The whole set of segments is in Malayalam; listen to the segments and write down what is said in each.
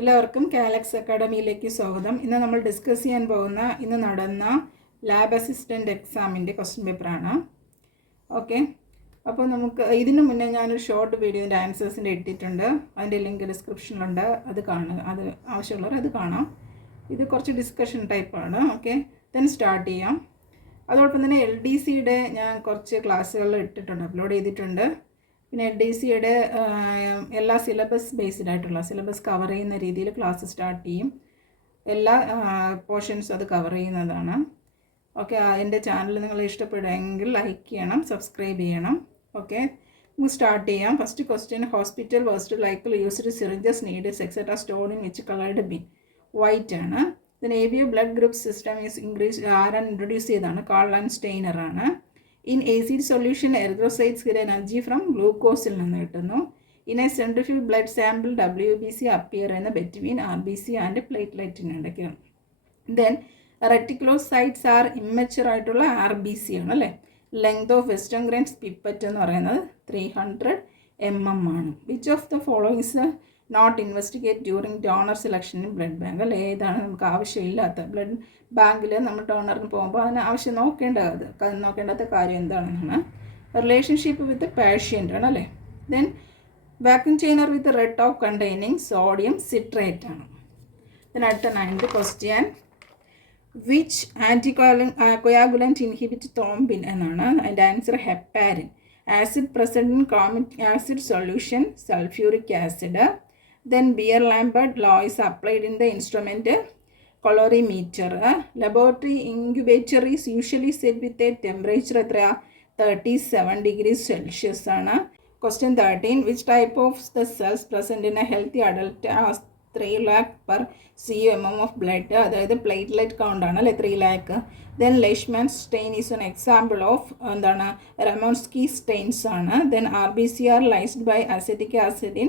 എല്ലാവർക്കും കാലക്സ് അക്കാഡമിയിലേക്ക് സ്വാഗതം. ഇന്ന് നമ്മൾ ഡിസ്കസ് ചെയ്യാൻ പോകുന്ന ഇന്ന് നടന്ന ലാബ് അസിസ്റ്റൻ്റ് എക്സാമിൻ്റെ ക്വസ്റ്റ്യൻ പേപ്പറാണ്. ഓക്കെ, അപ്പോൾ നമുക്ക് ഇതിനു മുന്നേ ഞാനൊരു ഷോർട്ട് വീഡിയോൻ്റെ ആൻസേഴ്സിൻ്റെ ഇട്ടിട്ടുണ്ട്. അതിൻ്റെ ലിങ്ക് ഡിസ്ക്രിപ്ഷനിലുണ്ട്. അത് കാണുക, അത് ആവശ്യമുള്ളവർ അത് കാണാം. ഇത് കുറച്ച് ഡിസ്കഷൻ ടൈപ്പാണ്. ഓക്കെ, ദെൻ സ്റ്റാർട്ട് ചെയ്യാം. അതോടൊപ്പം തന്നെ LDCയുടെ ഞാൻ കുറച്ച് ക്ലാസ്സുകൾ ഇട്ടിട്ടുണ്ട്, അപ്ലോഡ് ചെയ്തിട്ടുണ്ട്. പിന്നെ LDCയുടെ എല്ലാ സിലബസ് ബേസ്ഡ് ആയിട്ടുള്ള സിലബസ് കവർ ചെയ്യുന്ന രീതിയിൽ ക്ലാസ് സ്റ്റാർട്ട് ചെയ്യും. എല്ലാ പോർഷൻസും അത് കവർ ചെയ്യുന്നതാണ്. ഓക്കെ, എൻ്റെ ചാനൽ നിങ്ങൾ ഇഷ്ടപ്പെടുമെങ്കിൽ ലൈക്ക് ചെയ്യണം, സബ്സ്ക്രൈബ് ചെയ്യണം. ഓക്കെ, നമുക്ക് സ്റ്റാർട്ട് ചെയ്യാം. First question, hospital waste like used syringes needs et cetera stored in which coloured bin? White ആണ്. Then ABO blood group system is increase ആരാണ് ഇൻട്രൊഡ്യൂസ് ചെയ്തതാണ്? കാൾ ആൻഡ് സ്റ്റെയ്നർ ആണ്. In acid solution erythrocytes get energy from ഗ്ലൂക്കോസിൽ നിന്ന് കിട്ടുന്നു. In a centrifugal blood sample WBC appear എന്ന ബെറ്റ്വീൻ RBC ആൻഡ് പ്ലേറ്റ്ലെറ്റിനിടയ്ക്കാണ്. ദെൻ റെറ്റിക്കുലോസൈറ്റ്സ് ആർ ഇമ്മച്ചുവർ ആയിട്ടുള്ള RBC ആണ് അല്ലേ. Length of Westergren pipette എന്ന് പറയുന്നത് 300 mm ആണ്. Which of the followings not investigate during donor selection in blood bank? അല്ലേ, ഏതാണ് നമുക്ക് ആവശ്യമില്ലാത്ത ബ്ലഡ് ബാങ്കിൽ നമ്മൾ ഡോണറിന് പോകുമ്പോൾ അതിന് ആവശ്യം നോക്കേണ്ടാത്ത കാര്യം എന്താണെന്നാണ്? റിലേഷൻഷിപ്പ് വിത്ത് പാഷ്യൻ്റ് ആണ് അല്ലേ. ദെൻ വാക്യൂം ചെയിനർ with red top containing sodium citrate ആണ്. ദെൻ അടുത്ത 9th question, which anticoagulant inhibit thrombin എന്നാണ്. അതിൻ്റെ answer heparin. Acid present in chromic acid solution sulphuric acid. Then Beer-Lambert law is applied in the instrument colorimeter. Laboratory incubator is usually set with a temperature 37 degrees Celsius ആണ്. Question 13, which type of the cells present in a healthy adult has 3 lakh per cm of blood? അതായത് പ്ലേറ്റ്ലെറ്റ് കൗണ്ട് ആണ് അല്ലേ 3 lakh. Then Leishman stain is an example of എന്താണ്? റമോൺസ്കി സ്റ്റെയിൻസ് ആണ്. Then RBCR lysed by acetic acid in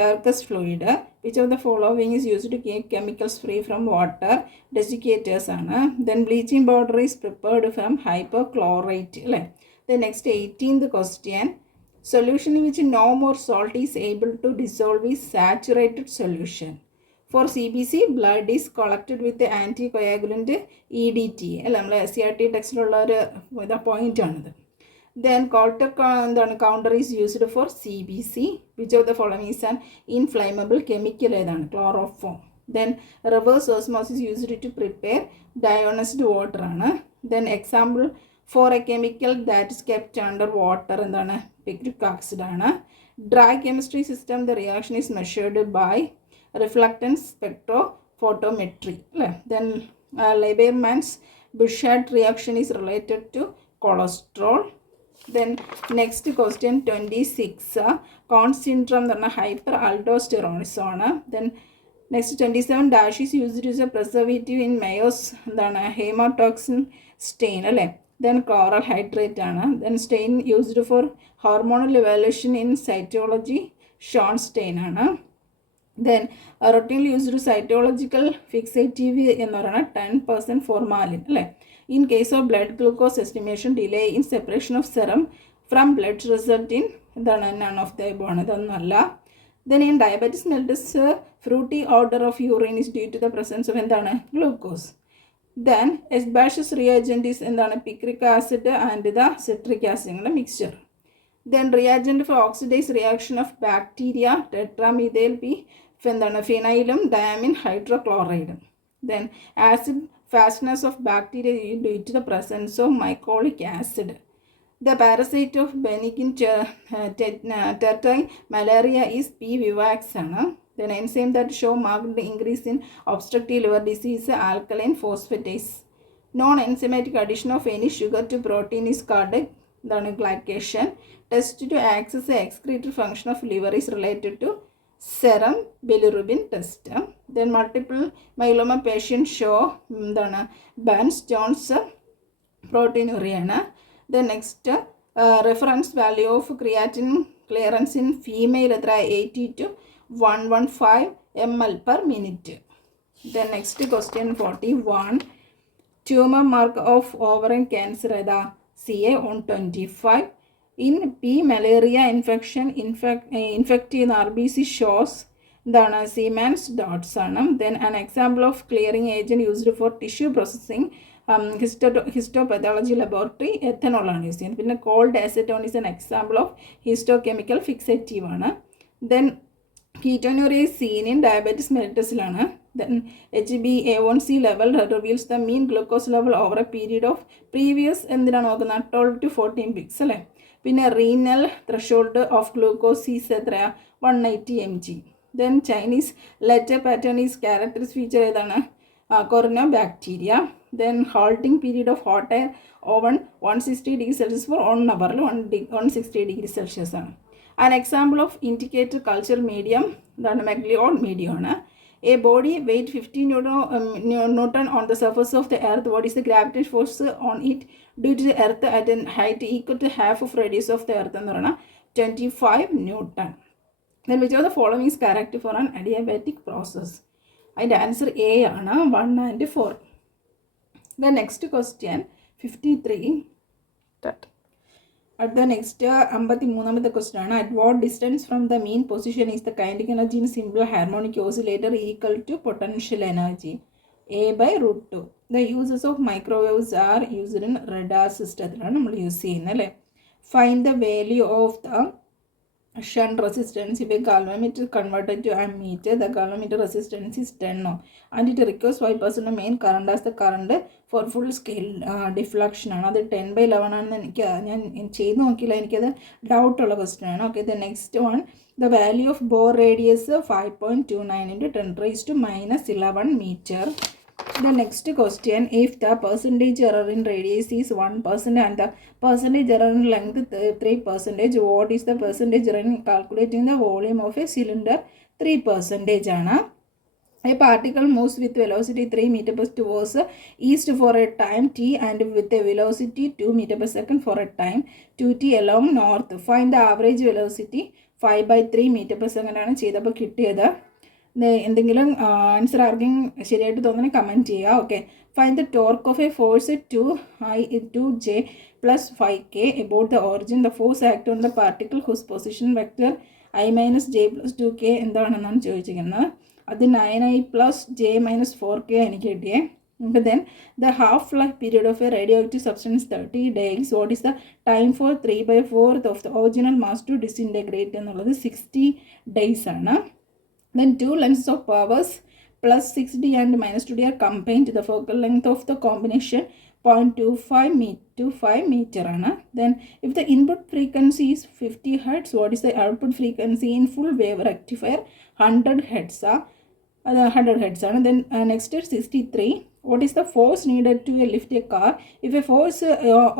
Turk's fluid. Which of the following is used to keep chemicals free from water? Desiccators ആണ്. Then bleaching powder is prepared from hypochlorite അല്ലേ. Then next 18th question, solution in which no more salt is able to dissolve is saturated solution. For CBC, blood is collected with the anticoagulant EDT. അല്ല, നമ്മൾ SCRT ടെക്സ്റ്റിലുള്ള ഒരു പോയിന്റ് ആണിത്. Then Coulter counter is used for CBC. Which of the following is an inflammable chemical? ഏതാണ്? Chloroform. Then reverse osmosis used to prepare deionised water ആണ്. Then example for a chemical that is kept under water എന്താണ്? പിക്രിക് ആസിഡ് ആണ്. Dry chemistry system the reaction is measured by reflectance spectrophotometry അല്ലേ. Then Liebermann Burchard reaction is related to cholesterol. Then next question 26, Conn syndrome എന്ന് പറഞ്ഞാൽ ഹൈപ്പർ ആൽഡോസ്റ്റെറോണിസം ആണ്. Then next 27, dash is used as a preservative in mayos എന്താണ്? ഹേമോടോക്സിൻ സ്റ്റെയിൻ അല്ലേ. ദെൻ ക്ലോറൽ ഹൈഡ്രേറ്റ് ആണ്. Then stain used for hormonal evaluation in cytology Shorr stain ആണ്. Then routine used cytological fixative എന്ന് പറയുന്നത് 10% ഫോർമാലിൻ അല്ലേ. In case of blood glucose estimation delay in separation of serum from blood result in എന്താണ്? നൺ ഓഫ് ദ എബോ ആണ്. ഇതൊന്നല്ല. Then in diabetes മെൽറ്റസ് Frooti odour of urine is due to the presence of എന്താണ്? Glucose. Then Esbach's reagent is എന്താണ്? Picric acid and the citric ആസിഡിൻ്റെ mixture. Then reagent for oxidase reaction of bacteria tetramethyl എന്താണ്? ഫിനൈലും ഡയാമിൻ ഹൈഡ്രോക്ലോറൈഡും. Then acid fastness of bacteria due to the presence of mycolic acid. The parasite of benign tertian malaria is P. vivax ആണ്. Then enzyme that show marked increase in obstructive liver disease alkaline phosphatase. Non-enzymatic addition of any sugar to protein is called glycation. Test to access the excretory function of liver is related to serum bilirubin test. Then multiple myeloma patients show Burns-Jones proteinuria. The next reference value of creatinine clearance in female 80 to 115 ml per minute. The next question 41, tumor mark of ovarian cancer CA125. In P. malaria infection, infected RBC shows എന്താണ് Siemens dots ആണ്. Then an example of clearing agent used for tissue processing histopathology laboratory ethanol ആണ് യൂസ് ചെയ്യുന്നത്. പിന്നെ cold acetone is an example of histochemical fixative ആണ്. Then ketonuria is seen in diabetes mellitusലാണ്. Then HbA1c level reveals the mean glucose level over a period of previous എന്തിനാണ് നോക്കുന്നത് 12 to 14 weeks അല്ലേ. പിന്നെ renal threshold of glucose is എത്രയാ 180 mg. Then Chinese letter pattern is characteristic feature ഏതാണ് corynebacteria. Then halting period of hot air oven 160 degrees Celsius for 1 hour 160 degrees Celsius ആണ്. An example of indicator culture medium എന്താണ് McLeod medium ആണ്. A body weight 50 Newton on the surface of the earth. What is the gravitational force on it due to the earth at a height equal to half of radius of the earth എന്ന് പറയുന്നത് 25 Newton. Then which of the following is correct for an adiabatic process? അതിൻ്റെ ആൻസർ A ആണ് 1 and 4. The next question 53. At the next 53ാമത്തെ question ആണ്. At what distance from the mean position is the kinetic energy in simple harmonic oscillator equal to potential energy? A by root 2. The uses of microwaves are used in radar system. നമ്മൾ യൂസ് ചെയ്യുന്നത് അല്ലേ. Find the value of the shunt resistance. If a galvanometer converted to ammeter, the galvanometer resistance is 10 ohm and it requires 5% of main current as the current for full scale deflection ആണ്. അത് 10/11 ആണെന്ന് എനിക്ക് ഞാൻ ചെയ്ത് നോക്കിയില്ല, എനിക്കത് ഡൗട്ടുള്ള ക്വസ്റ്റ്യൻ ആണ്. Okay, the next one, the value of Bohr radius 5.29 into 10⁻⁻11 meter. The next question, if the percentage error in radius is 1% and the percentage error in length 3%, what is the percentage error in calculating the volume of a cylinder? 3% ആണ്. A particle moves with velocity 3 meter per second towards east for a time t and with a velocity 2 meter per second for a time 2t along north. Find the average velocity 5/3 meter per second ആണ് ചെയ്തപ്പോൾ കിട്ടിയത്. എന്തെങ്കിലും ആൻസർ ആർക്കും ശരിയായിട്ട് തോന്നുന്നത് കമൻറ്റ് ചെയ്യുക. Okay, find the torque of A force 2J plus 5K about the origin. The force act on the particle whose position vector I minus J plus 2K എന്താണെന്നാണ് ചോദിച്ചിരിക്കുന്നത്. അത് 9I plus J minus 4K എനിക്ക് കിട്ടിയേ. Then the half-life period of a radioactive substance 30 days. What is the time for 3/4 of the original mass to disintegrate എന്നുള്ളത് 60 days ആണ്. Then two lenses of powers plus 6D and minus 2D are combined. The focal length of the combination 0.25 meter ആണ്. Then if the input frequency is 50 Hz, what is the output frequency in full wave rectifier? 100 Hz. 100 Hz ആണ്. Then next is 63. What is the force needed to lift a car? If a force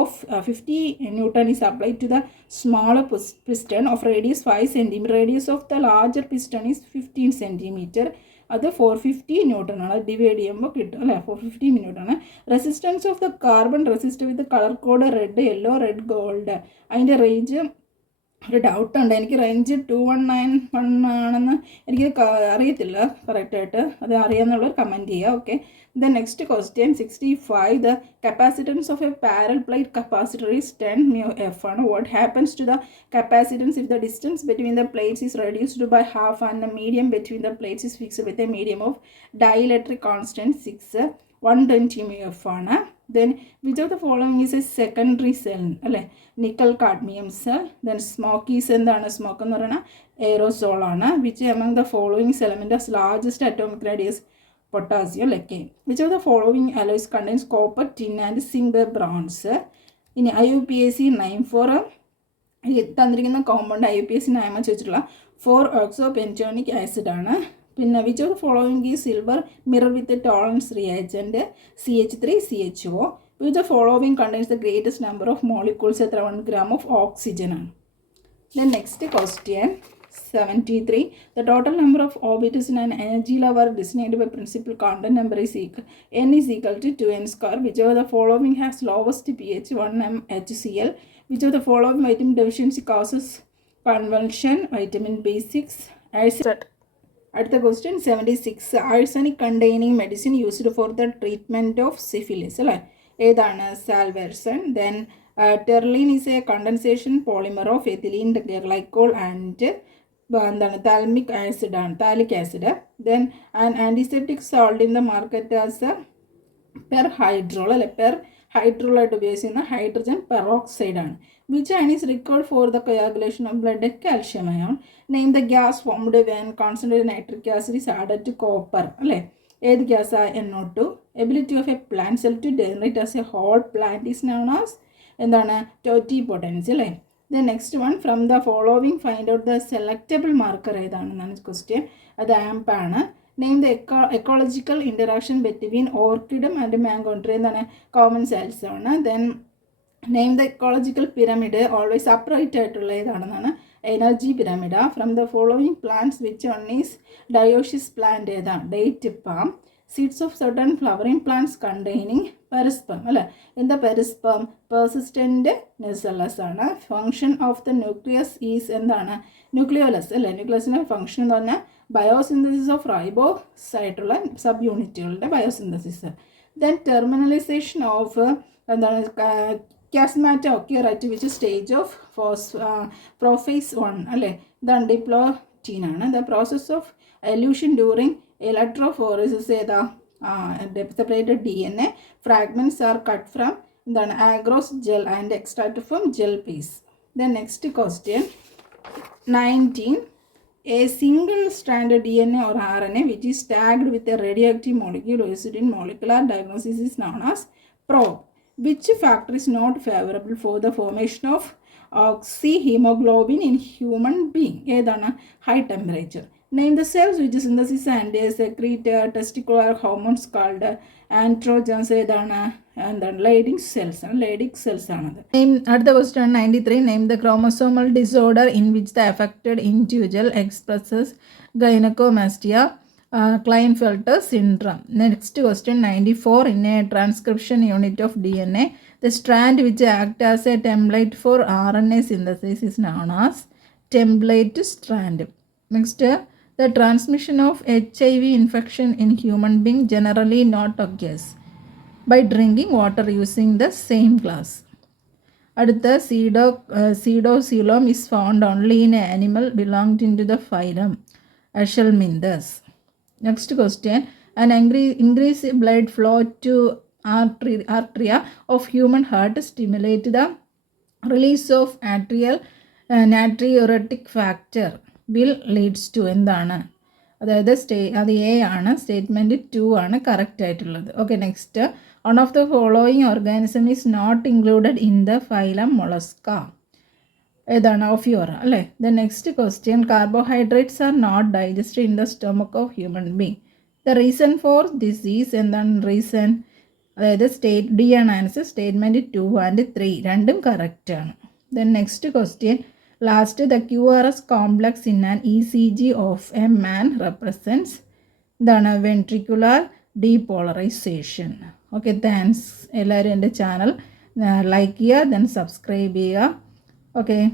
of 50 Newton is applied to the smaller piston of radius 5 cm, radius of the larger piston is 15 cm, അത് 450 Newton ആണ്. ഡിവൈഡ് ചെയ്യുമ്പോൾ കിട്ടും അല്ലേ, 450 Newton ആണ്. Resistance of the carbon resistor with colour code red, yellow, red, gold. അതിൻ്റെ റേഞ്ച് ഒരു ഡൗട്ടുണ്ട്, എനിക്ക് റേഞ്ച് 2191 ആണെന്ന് എനിക്ക് അറിയത്തില്ല കറക്റ്റായിട്ട്, അത് അറിയാമെന്നുള്ളവർ കമൻറ്റ് ചെയ്യുക. Okay, the next question 65, the capacitance of a parallel plate capacitor is 10 μF. What happens to the capacitance if the distance between the plates is reduced by half and the medium between the plates is fixed with a medium of dielectric constant 120 μF ആണ്. Then which of the following is a secondary cell അല്ലേ, nickel cadmium cell. Then Smokies എന്താണ്, സ്മോക്ക് എന്ന് പറയുന്നത് എയറോസോൾ ആണ്. which among the following element has largest atomic radius? Potassium. Like which of the following alloys contains copper, tin and zinc, bronze? In IUPAC 94 തന്നിരിക്കുന്ന കോമ്പൗണ്ട് IUPAC 9 ചോദിച്ചിട്ടുള്ള 4-oxopentonic acid ആണ്. പിന്നെ which of the following is silver mirror with a tolerance reagent? CH3CHO. Which of the following contains the greatest number of molecules? 1 gram of oxygen ആണ്. Then next question 73, the total number of orbitals in an energy level designated by principal quantum number is equal, n is equal to 2n square. Which of the following has lowest pH? 1mHCl. Which of the following vitamin deficiency causes convulsion? Vitamin B6. At the question 76, arsenic containing medicine used for the treatment of syphilis അല്ലേ, ഏതാണ്? സാൽവേർസൺ. Then terline is a condensation polymer of ethylene glycol and എന്താണ് താൽമിക് ആസിഡാണ്, phthalic acid. Then an antiseptic sold in the market as a perhydrol അല്ലെ, പെർഹൈഡ്രോളായിട്ട് ഉപയോഗിക്കുന്ന ഹൈഡ്രജൻ പെറോക്സൈഡാണ്. Which ion is required for the coagulation of blood? Calcium ion. Name the gas formed when concentrated nitric acid is added to copper അല്ലേ. ഏത് ഗ്യാസാ? NO2. Ability of a plant cell to generate as a whole plant is known as എന്താണ്? ടോറ്റിപോട്ടൻസി അല്ലേ. The next one, from the following find out the selectable marker ഏതാണെന്നാണ് ക്വസ്റ്റ്യൻ. അത് ആംപ് ആണ്. Name the ecological interaction between ഓർക്കിഡും ആൻഡ് മാംഗോ ട്രീ എന്താണ്? കോമൺ സെൽസ് ആണ്. Then name the ecological pyramid always upright ആയിട്ടുള്ള ഏതാണെന്നാണ്? Energy pyramid. From the following plants which one is dioecious plant ഏതാണ്? Date palm. Seeds of certain flowering plants containing perisperm അല്ലേ. എന്താ പെരിസ്പം? പെർസിസ്റ്റൻ്റ് ന്യൂസെല്ലസ് ആണ്. Function of the nucleus is എന്താണ്? ന്യൂക്ലിയോലസ് അല്ലേ. ന്യൂക്ലിയസിൻ്റെ ഫങ്ഷൻ എന്ന് പറഞ്ഞാൽ ബയോസിന്തസിസ് ഓഫ് റൈബോസ് ആയിട്ടുള്ള സബ് യൂണിറ്റുകളുടെ ബയോസിന്തസിസ്. ദെൻ ടെർമിനലൈസേഷൻ ഓഫ് എന്താണ്? Chiasmata occur at which stage of prophase 1 അല്ലേ. ഇതാണ് ഡിപ്ലോറ്റീൻ ആണ്. The process of elution during electrophoresis ഏതാ? Separated DNA fragments are cut from എന്താണ്? Agarose gel and extract from gel piece. Then next question 19. A single stranded DNA or RNA which is tagged with a radioactive molecule used in molecular diagnosis is known as probe. Which factor is not favorable for the formation of oxyhemoglobin in human being? ഏതാണ്? High temperature. Name the cells which synthesis and secrete testicular hormones called androgens. ഏതാണ്? എന്താണ്? ലൈഡിക് സെൽസ് ആണ്. ലൈഡിക് സെൽസ് ആണത്. അടുത്ത question 93. Name the chromosomal disorder in which the affected individual expresses gynaecomastia Klinefelter syndrome. Next question 94. In a transcription unit of DNA, the strand which acts as a template for RNA synthesis is known as template strand. Next, the transmission of HIV infection in human being generally not occurs by drinking water using the same glass. അടുത്ത pseudocoelom is found only in an animal belonging to the phylum Aschelminthus. Next question, an increased blood flow to arteria of human heart stimulate the release of atrial natriuretic factor will leads to എന്താണ്? അതായത് അത് എ ആണ്. സ്റ്റേറ്റ്മെൻറ്റ് 2 ആണ് കറക്റ്റ് ആയിട്ടുള്ളത്. Okay, next, one of the following organism is not included in the phylum mollusca. ഏതാണ്? ഒഫിയോറ അല്ലേ. The next question, carbohydrates are not digested in the stomach of human being. The reason for this is എന്താണ്? റീസൺ അതായത് ഡി ആണ് ആൻസർ. സ്റ്റേറ്റ്മെൻറ്റ് 2 ആൻഡ് 3 രണ്ടും കറക്റ്റാണ്. Then next question, last, the QRS complex in an ECG of a man represents എന്താണ്? Ventricular depolarisation. Okay, thanks. എല്ലാവരും എൻ്റെ ചാനൽ ലൈക്ക് ചെയ്യുക, ദെൻ സബ്സ്ക്രൈബ് ചെയ്യുക. Okay.